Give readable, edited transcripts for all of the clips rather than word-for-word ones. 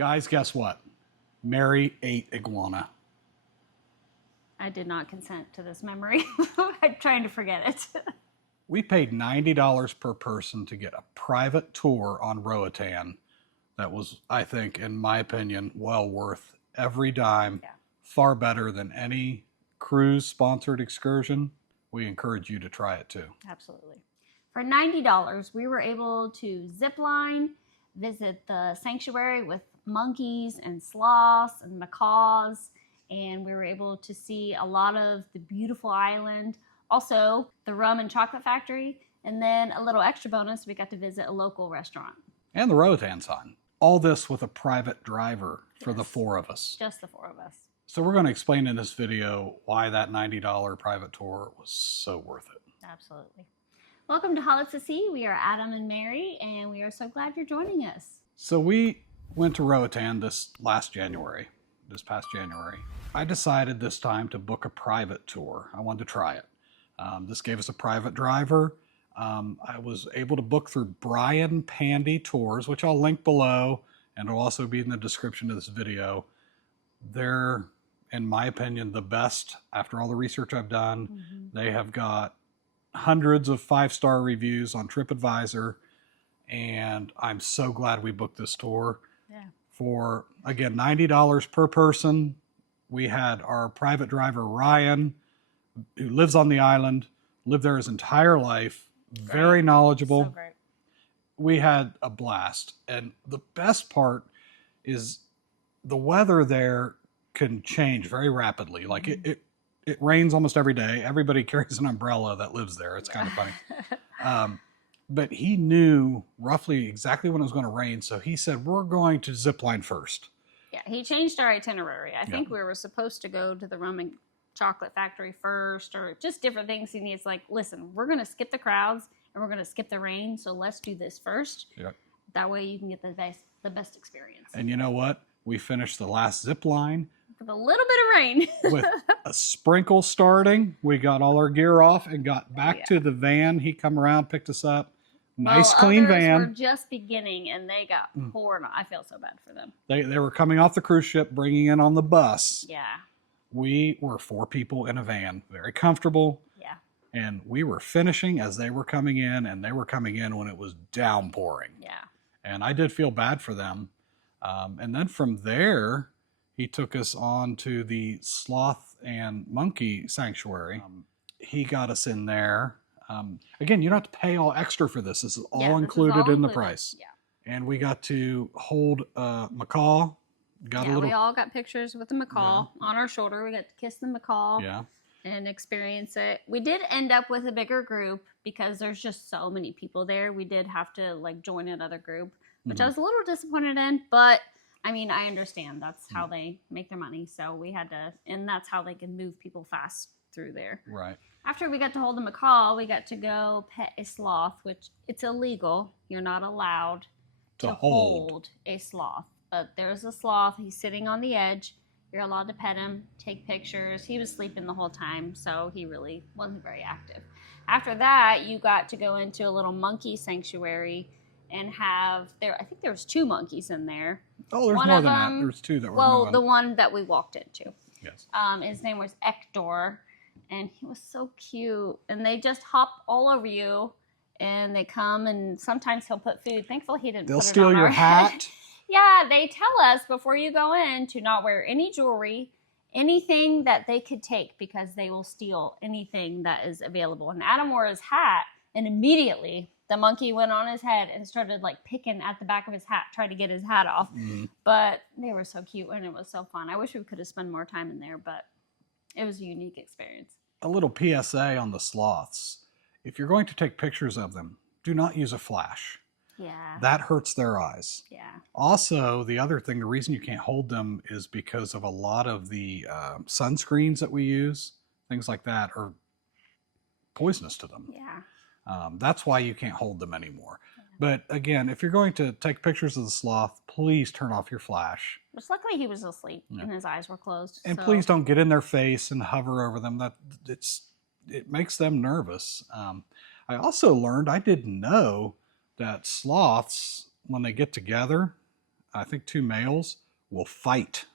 Guys, guess what? Mary ate iguana. I did not consent to this memory. I'm trying to forget it. We paid $90 per person to get a private tour on Roatan. That was, I think, in my opinion, well worth every dime. Yeah. Far better than any cruise-sponsored excursion. We encourage you to try it too. Absolutely. For $90, we were able to zipline, visit the sanctuary with monkeys and sloths and macaws, and we were able to see a lot of the beautiful island. Also, the rum and chocolate factory, and then a little extra bonus, we got to visit a local restaurant. And the Roatan sign. All this with a private driver for the Yes. 4 of us. Just the 4 of us. So we're going to explain in this video why that $90 private tour was so worth it. Absolutely. Welcome to Holletts at Sea. We are Adam and Mary, and we are so glad you're joining us. So we went to Roatan this past January. I decided this time to book a private tour. I wanted to try it. This gave us a private driver. I was able to book through Brian Pandy Tours, which I'll link below, and it'll also be in the description of this video. They're, in my opinion, the best after all the research I've done. Mm-hmm. They have got hundreds of 5-star reviews on TripAdvisor, and I'm so glad we booked this tour. Yeah. For, again, $90 per person. We had our private driver, Ryan, who lives on the island, lived there his entire life, very knowledgeable. So great. We had a blast. And the best part is the weather there can change very rapidly. Like it rains almost every day. Everybody carries an umbrella that lives there. It's kind of funny. But he knew roughly exactly when it was going to rain. So he said, we're going to zipline first. Yeah, he changed our itinerary. I think we were supposed to go to the rum and chocolate factory first, or just different things. And he's like, listen, we're going to skip the crowds and we're going to skip the rain. So let's do this first. Yep. That way you can get the best experience. And you know what? We finished the last zip line with a little bit of rain. with a sprinkle starting. We got all our gear off and got back to the van. He come around, picked us up. Nice, clean van. We're just beginning, and they got poured on. I feel so bad for them. They were coming off the cruise ship, bringing in on the bus. Yeah. We were 4 people in a van, very comfortable. Yeah. And we were finishing as they were coming in, and they were coming in when it was downpouring. Yeah. And I did feel bad for them. And then from there, he took us on to the sloth and monkey sanctuary. He got us in there. Again, you don't have to pay all extra for this. This is all included in the price. Yeah. And we got to hold macaw. We all got pictures with the macaw on our shoulder. We got to kiss the macaw and experience it. We did end up with a bigger group because there's just so many people there. We did have to join another group, which I was a little disappointed in, but I mean, I understand that's how they make their money. So we had to, and that's how they can move people fast through there. Right. After we got to hold the macaw, we got to go pet a sloth, which it's illegal. You're not allowed to hold a sloth. But there's a sloth. He's sitting on the edge. You're allowed to pet him, take pictures. He was sleeping the whole time, so he really wasn't very active. After that, you got to go into a little monkey sanctuary and I think there was 2 monkeys in there. Oh, there's more than that. There's 2 that were moving. The one that we walked into. Yes. His name was Ector, and he was so cute. And they just hop all over you, and they come, and sometimes he'll put food. Thankfully, he didn't put it on our head. They'll steal your hat. Yeah, they tell us before you go in to not wear any jewelry, anything that they could take, because they will steal anything that is available. And Adam wore his hat, and immediately the monkey went on his head and started picking at the back of his hat, trying to get his hat off. But they were so cute, and it was so fun. I wish we could have spent more time in there, but it was a unique experience. A little PSA on the sloths. If you're going to take pictures of them, do not use a flash. Yeah. That hurts their eyes. Yeah. Also, the other thing, the reason you can't hold them is because of a lot of the sunscreens that we use. Things like that are poisonous to them. Yeah. That's why you can't hold them anymore. Yeah. But again, if you're going to take pictures of the sloth, please turn off your flash. Which luckily he was asleep and his eyes were closed. And please don't get in their face and hover over them. It makes them nervous. I also learned, I didn't know that sloths, when they get together, I think 2 males, will fight.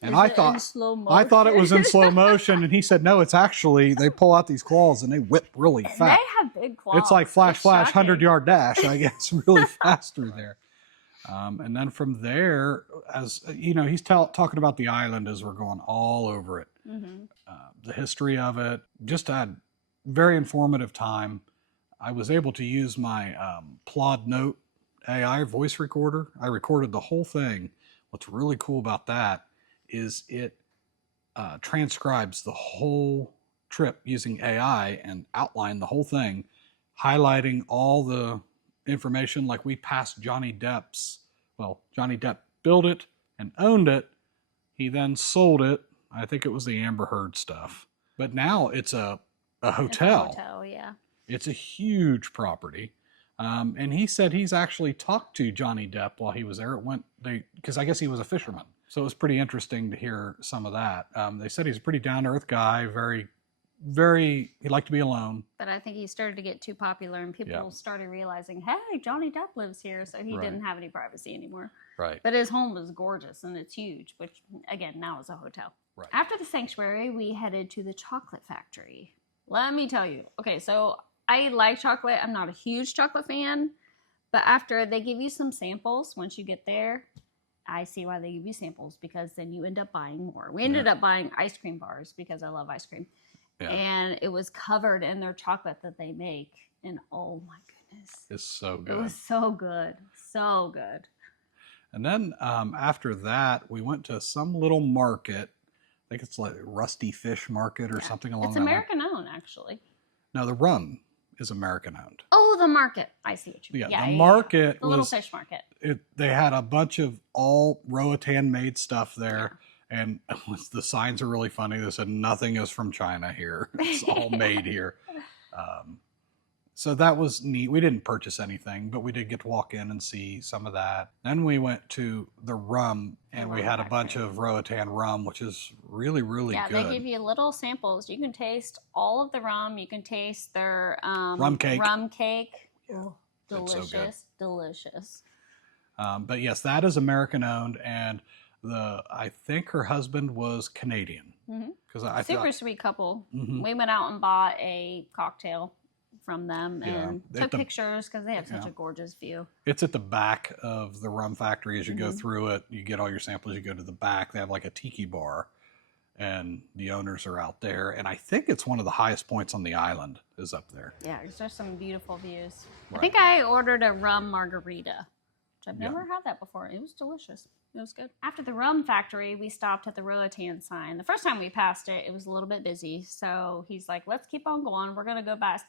And Is I it in thought slow I thought it was in motion? slow motion, and he said no, it's actually they pull out these claws and they whip really And fast. they have big claws. It's like flash, It's flash, shocking. 100-yard dash. I guess really fast through there. And then from there, as you know, he's talking about the island as we're going all over it, the history of it. Just had very informative time. I was able to use my Plod Note AI voice recorder. I recorded the whole thing. What's really cool about that is it transcribes the whole trip using AI and outlined the whole thing, highlighting all the information. Like we passed Johnny Depp's, well, Johnny Depp built it and owned it. He then sold it. I think it was the Amber Heard stuff. But now it's a hotel. It's a hotel, yeah. It's a huge property. And he said he's actually talked to Johnny Depp while he was there. Because I guess he was a fisherman. So it was pretty interesting to hear some of that. They said he's a pretty down-to-earth guy, he liked to be alone. But I think he started to get too popular and people started realizing, hey, Johnny Depp lives here. So he didn't have any privacy anymore. Right. But his home is gorgeous and it's huge, which again, now is a hotel. Right. After the sanctuary, we headed to the chocolate factory. Let me tell you. Okay, so I like chocolate. I'm not a huge chocolate fan. But after they give you some samples, once you get there, I see why they give you samples because then you end up buying more. We ended up buying ice cream bars because I love ice cream. Yeah. And it was covered in their chocolate that they make. And oh my goodness. It's so good. It was so good. So good. And then after that, we went to some little market. I think it's like Rusty Fish Market or something along that line. It's American owned, actually. No, the rum is American owned. Oh, the market. I see what you mean. Yeah, the market The little fish market. They had a bunch of all Roatan made stuff there. Yeah. And the signs are really funny. They said, nothing is from China here. It's all made here. So that was neat. We didn't purchase anything, but we did get to walk in and see some of that. Then we went to the rum, and we had a bunch of Roatan rum, which is really, really good. Yeah, they give you little samples. You can taste all of the rum. You can taste their rum cake. Oh, delicious, delicious. But yes, that is American owned, and I think her husband was Canadian. I Super sweet couple. We went out and bought a cocktail from them and took pictures because they have such a gorgeous view. It's at the back of the rum factory. As you go through it, you get all your samples. You go to the back. They have like a tiki bar, and the owners are out there. And I think it's one of the highest points on the island is up there. Yeah, there's some beautiful views. Right. I think I ordered a rum margarita, which I've never had that before. It was delicious. It was good. After the rum factory, we stopped at the Roatan sign. The first time we passed it, it was a little bit busy. So he's like, let's keep on going. We're going to go past,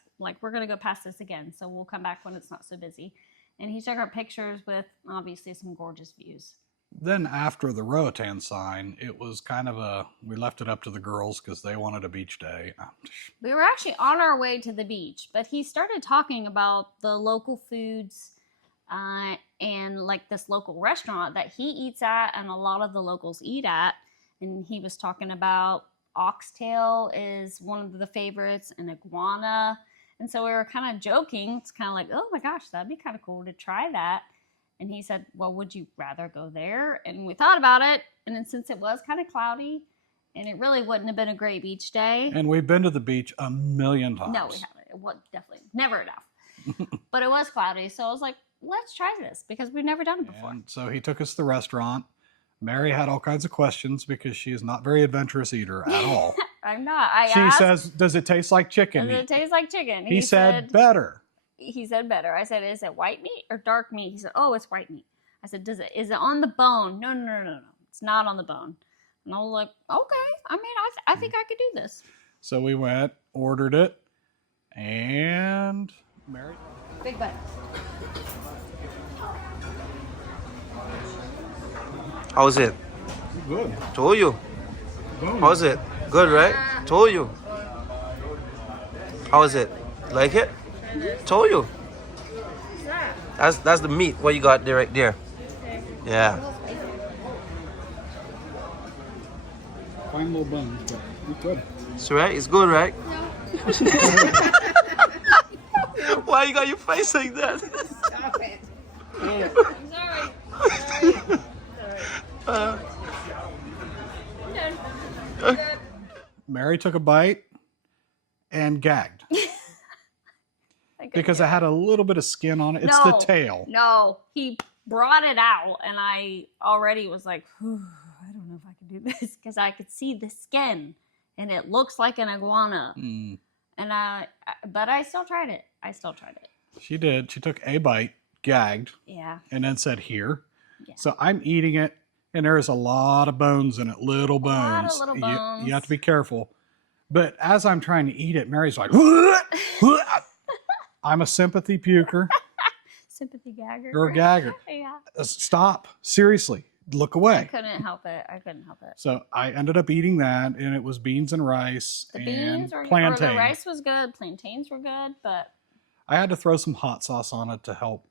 this again. So we'll come back when it's not so busy. And he took our pictures with obviously some gorgeous views. Then after the Roatan sign, it was kind of we left it up to the girls because they wanted a beach day. We were actually on our way to the beach, but he started talking about the local foods and like this local restaurant that he eats at and a lot of the locals eat at. And he was talking about oxtail is one of the favorites and iguana. And so we were kind of joking. It's kind of like, oh my gosh, that'd be kind of cool to try that. And he said, well, would you rather go there? And we thought about it. And then since it was kind of cloudy and it really wouldn't have been a great beach day. And we've been to the beach a million times. No, we haven't. It was definitely never enough. But it was cloudy. So I was like, let's try this because we've never done it before. And so he took us to the restaurant. Mary had all kinds of questions because she is not a very adventurous eater at all. I'm not. She says, does it taste like chicken? Does it taste like chicken? He said better. He said better. I said, is it white meat or dark meat? He said, oh, it's white meat. I said, is it on the bone? No. It's not on the bone. And I was like, okay. I mean, I think I could do this. So we went, ordered it, and Mary. Big bite. How's it? Good. Told you. How's it? Good, right? Told you. How is it? Like it? Told you. That's the meat. What you got there, right there? Yeah. Fine little buns, but it's good. It's right. It's good, right? Why you got your face like that? Stop it. I'm sorry. Mary took a bite and gagged because it had a little bit of skin on it. It's the tail. No, he brought it out, and I already was like, I don't know if I can do this because I could see the skin, and it looks like an iguana. Mm. And but I still tried it. She did. She took a bite, gagged, Yeah. and then said, "Here." Yeah. So I'm eating it, and there's a lot of bones in it, little bones. A lot of little bones. You have to be careful. But as I'm trying to eat it, Mary's like, I'm a sympathy puker. Sympathy gagger. You're a gagger. Yeah. Stop. Seriously. Look away. I couldn't help it. So I ended up eating that, and it was beans and rice The and beans were plantain. good. The rice was good. Plantains were good, but I had to throw some hot sauce on it to help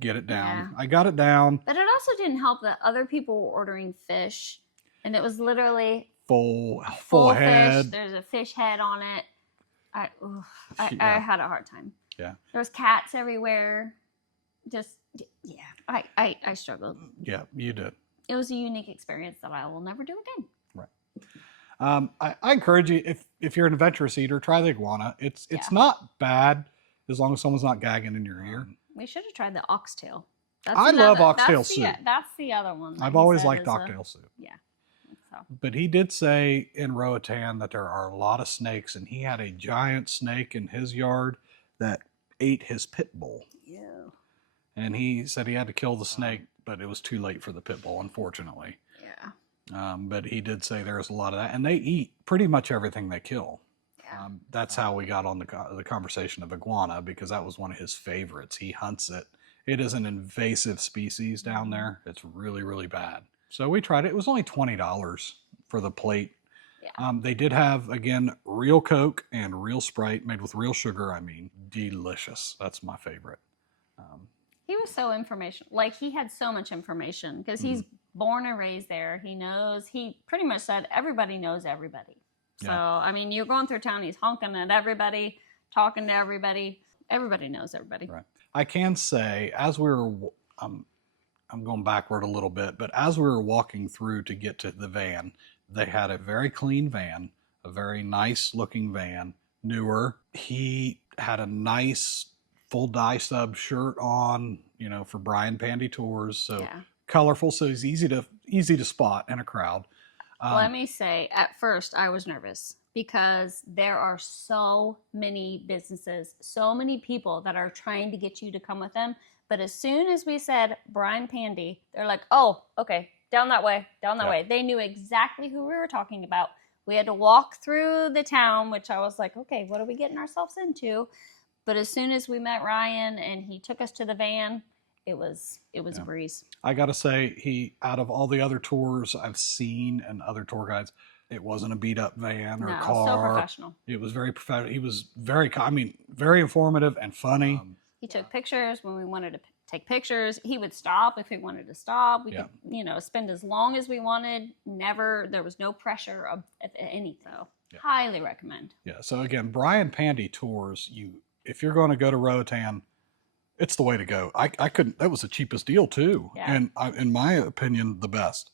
get it down. Yeah. I got it down. But it also didn't help that other people were ordering fish, and it was literally Full fish. head. There's a fish head on it. I Yeah. had a hard time. Yeah. There was cats everywhere. I struggled. Yeah, you did. It was a unique experience that I will never do again. Right. I encourage you, if you're an adventurous eater, try the iguana. It's not bad as long as someone's not gagging in your ear. We should have tried the oxtail. I love oxtail soup. That's the other one. that I've he always said liked is oxtail soup. Yeah. So. But he did say in Roatan that there are a lot of snakes, and he had a giant snake in his yard that ate his pit bull. Yeah. And he said he had to kill the snake, but it was too late for the pit bull, unfortunately. Yeah. But he did say there's a lot of that, and they eat pretty much everything they kill. Yeah. That's how we got on the conversation of iguana, because that was one of his favorites. He hunts it. It is an invasive species down there. It's really, really bad. So we tried it. It was only $20 for the plate. Yeah. They did have, again, real Coke and real Sprite made with real sugar. I mean, delicious. That's my favorite. He was so informational. Like, he had so much information because he's born and raised there. He pretty much said everybody knows everybody. So, Yeah. I mean, you're going through town, he's honking at everybody, talking to everybody. Everybody knows everybody. Right. I can say, as we were, I'm going backward a little bit, but as we were walking through to get to the van, they had a very clean van, a very nice looking van, newer. He had a nice full dye sub shirt on, for Brian Pandy Tours. So Yeah. colorful. So he's easy to spot in a crowd. Let me say, at first, I was nervous because there are so many businesses, so many people that are trying to get you to come with them. But as soon as we said Brian Pandy, they're like, oh, okay, down that way. They knew exactly who we were talking about. We had to walk through the town, which I was like, okay, what are we getting ourselves into? But as soon as we met Ryan and he took us to the van, it was a breeze. I got to say, out of all the other tours I've seen and other tour guides, it wasn't a beat up van or car. So professional. It was very professional. He was very informative and funny. He took pictures when we wanted to take pictures. He would stop if we wanted to stop. We could, spend as long as we wanted. There was no pressure of anything. So highly recommend. Yeah. So again, Brian Pandy Tours, if you're going to go to Roatan, it's the way to go. That was the cheapest deal too. Yeah. And in my opinion, the best.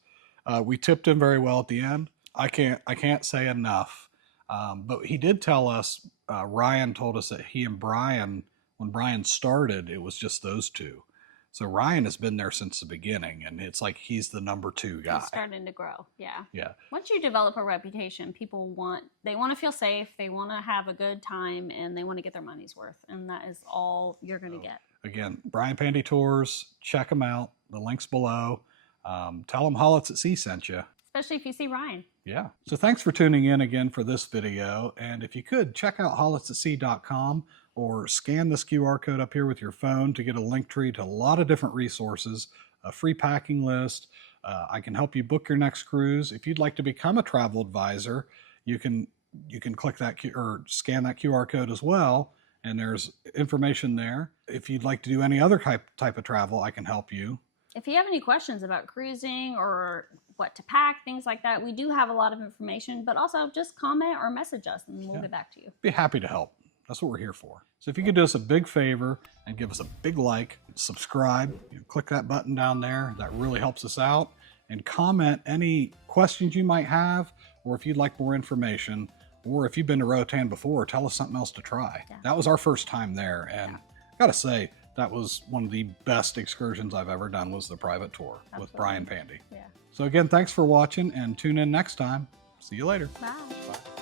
We tipped him very well at the end. I can't say enough. But he did tell us, Ryan told us that he and Brian, when Brian started, it was just those two. So Ryan has been there since the beginning, and it's like he's the number 2 guy. He's starting to grow. Yeah. Yeah. Once you develop a reputation, people want to feel safe, they want to have a good time, and they want to get their money's worth. And that is all you're going to get. Again, Brian Pandy Tours, check them out. The link's below. Tell them Holletts at Sea sent you. Especially if you see Ryan. Yeah. So thanks for tuning in again for this video. And if you could, check out hollettsatsea.com or scan this QR code up here with your phone to get a link tree to a lot of different resources, a free packing list. I can help you book your next cruise. If you'd like to become a travel advisor, you can click that or scan that QR code as well. And there's information there. If you'd like to do any other type of travel, I can help you. If you have any questions about cruising or what to pack, things like that, we do have a lot of information, but also just comment or message us and we'll get back to you. Be happy to help. That's what we're here for. So if you could do us a big favor and give us a big like, subscribe, click that button down there. That really helps us out. And comment any questions you might have, or if you'd like more information, or if you've been to Roatan before, tell us something else to try. Yeah. That was our first time there, and I gotta say, that was one of the best excursions I've ever done, was the private tour with Brian Pandy. Yeah. So again, thanks for watching, and tune in next time. See you later. Bye. Bye.